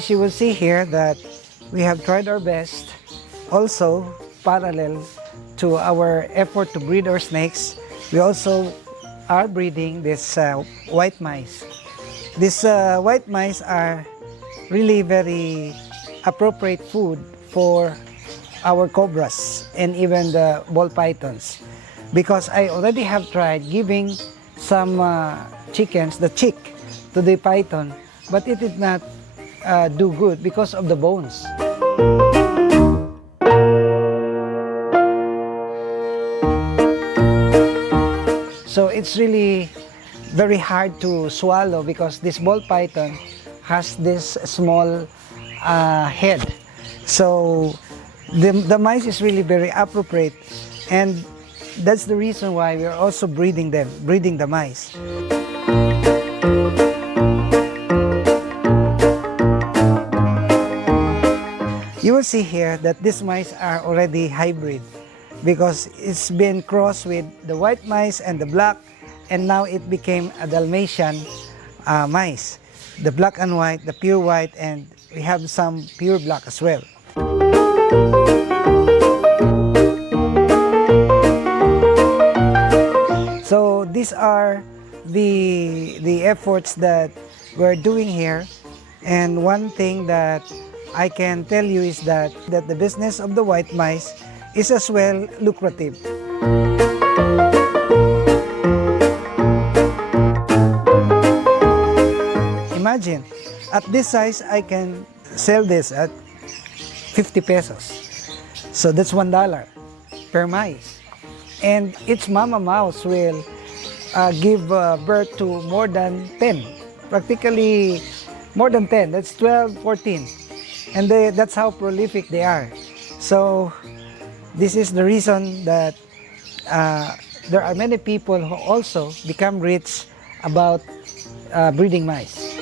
guys, you will see here that we have tried our best. Also, parallel to our effort to breed our snakes, we also are breeding this white mice. These white mice are really very appropriate food for our cobras and even the ball pythons, because I already have tried giving some chickens, the chick, to the python, but it did not do good because of the bones. So it's really very hard to swallow because this ball python has this small head. So the mice is really very appropriate, and that's the reason why we are also breeding the mice. You will see here that these mice are already hybrid because it's been crossed with the white mice and the black, and now it became a Dalmatian mice. The black and white, the pure white, and we have some pure black as well. So these are the efforts that we're doing here, and one thing that I can tell you is that the business of the white mice is as well lucrative. Imagine, at this size, I can sell this at 50 pesos. So that's $1 per mice. And each mama mouse will give birth to more than 10. Practically more than 10. That's 12, 14. And that's how prolific they are. So this is the reason that there are many people who also become rich about breeding mice.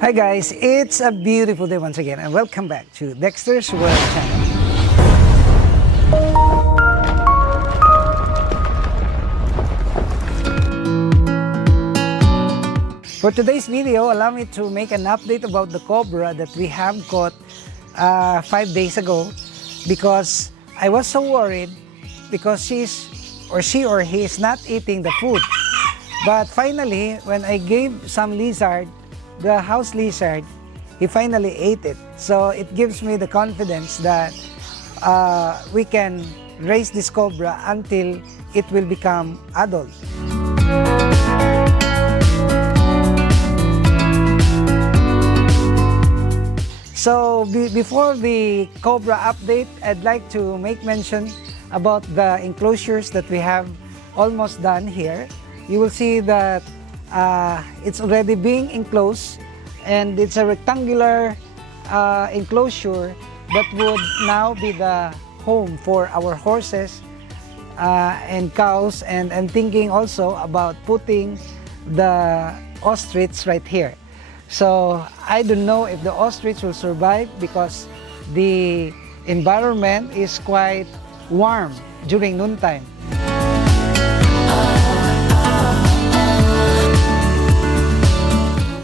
Hi guys, it's a beautiful day once again, and welcome back to Dexter's World Channel. For today's video, allow me to make an update about the cobra that we have caught 5 days ago, because I was so worried because she or he is not eating the food. But finally, when I gave some lizard, the house lizard, he finally ate it. So it gives me the confidence that we can raise this cobra until it will become adult. So before the cobra update, I'd like to make mention about the enclosures that we have almost done here. You will see that it's already being enclosed, and it's a rectangular enclosure that would now be the home for our horses and cows, and I'm thinking also about putting the ostrich right here. So I don't know if the ostrich will survive because the environment is quite warm during noontime.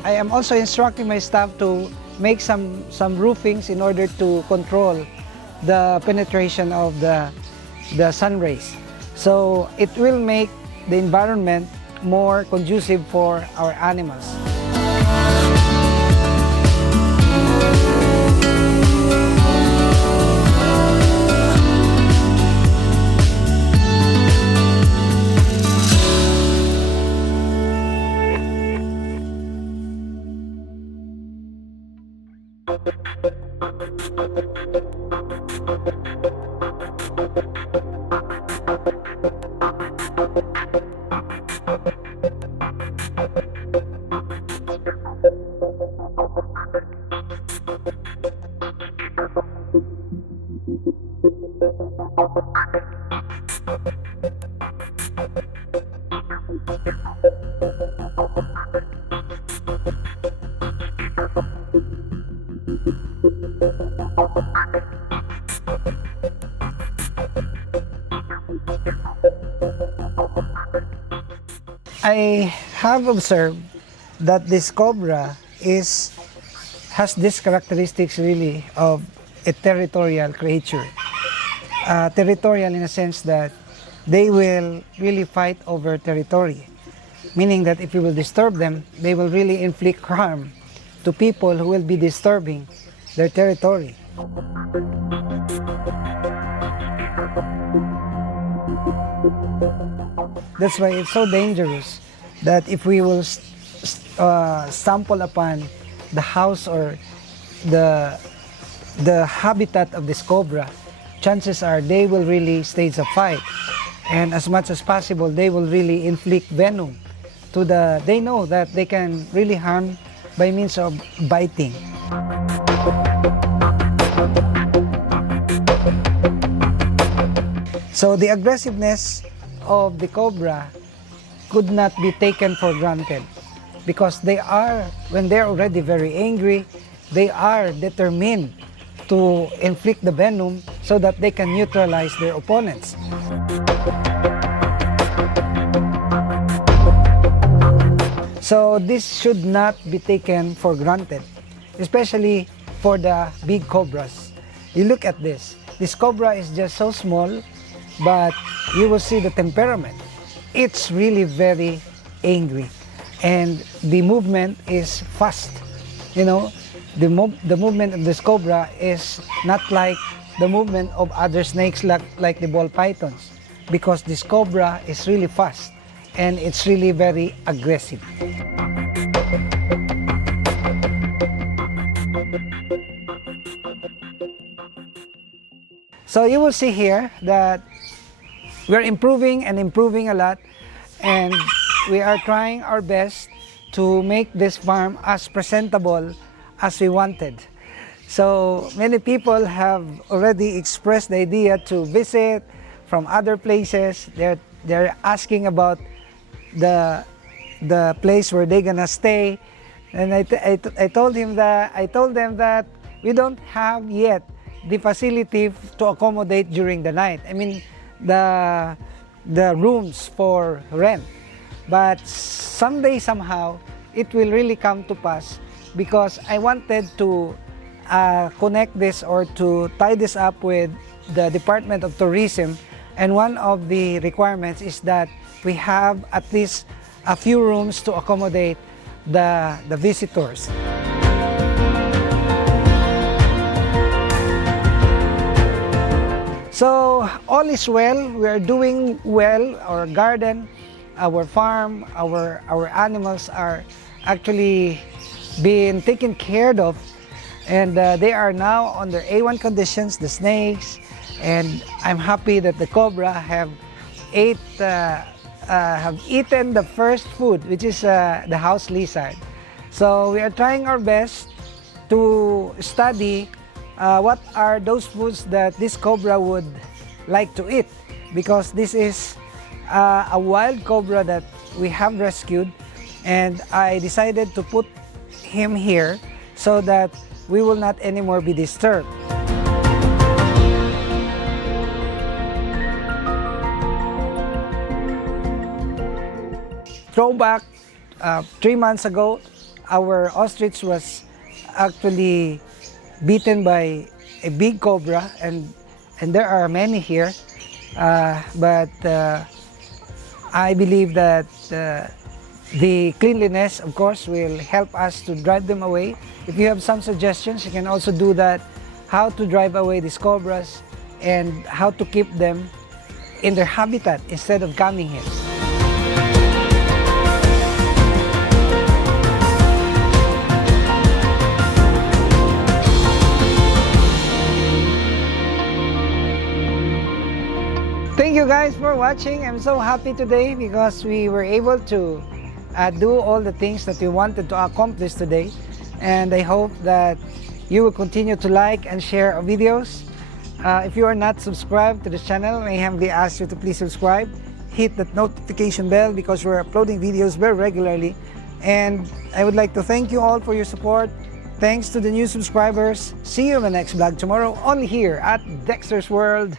I am also instructing my staff to make some roofings in order to control the penetration of the sun rays. So it will make the environment more conducive for our animals. I have observed that this cobra has these characteristics really of a territorial creature. Territorial in a sense that they will really fight over territory, meaning that if you will disturb them, they will really inflict harm to people who will be disturbing their territory. That's why it's so dangerous that if we will stumble upon the house or the habitat of this cobra, chances are they will really stage a fight, and as much as possible they will really inflict venom to they know that they can really harm by means of biting. So the aggressiveness of the cobra could not be taken for granted, because when they're already very angry, they are determined to inflict the venom so that they can neutralize their opponents. So this should not be taken for granted, especially for the big cobras. You look at this. This cobra is just so small, but you will see the temperament. It's really very angry, and the movement is fast. You know, the movement of this cobra is not like the movement of other snakes like the ball pythons, because this cobra is really fast and it's really very aggressive. So you will see here that we're improving and improving a lot, and we are trying our best to make this farm as presentable as we wanted. So many people have already expressed the idea to visit from other places. They're asking about the place where they're gonna stay, and I told them that we don't have yet the facility to accommodate during the night. I mean, the rooms for rent. But someday, somehow, it will really come to pass, because I wanted to connect this or to tie this up with the Department of Tourism, and one of the requirements is that we have at least a few rooms to accommodate the visitors. So all is well. We are doing well. Our garden, our farm, our animals are actually being taken care of, and they are now under A1 conditions, the snakes, and I'm happy that the cobra have eaten the first food, which is the house lizard. So we are trying our best to study what are those foods that this cobra would like to eat, because this is a wild cobra that we have rescued, and I decided to put him here so that we will not anymore be disturbed. Throwback, 3 months ago, our ostrich was actually beaten by a big cobra, and there are many here, but I believe that the cleanliness, of course, will help us to drive them away. If you have some suggestions, you can also do that, how to drive away these cobras and how to keep them in their habitat instead of coming here. Thank you guys for watching. I'm so happy today because we were able to do all the things that we wanted to accomplish today, and I hope that you will continue to like and share our videos. If you are not subscribed to the channel, I humbly ask you to please subscribe, hit that notification bell, because we're uploading videos very regularly. And I would like to thank you all for your support. Thanks to the new subscribers. See you in the next vlog tomorrow, only here at Dexter's World.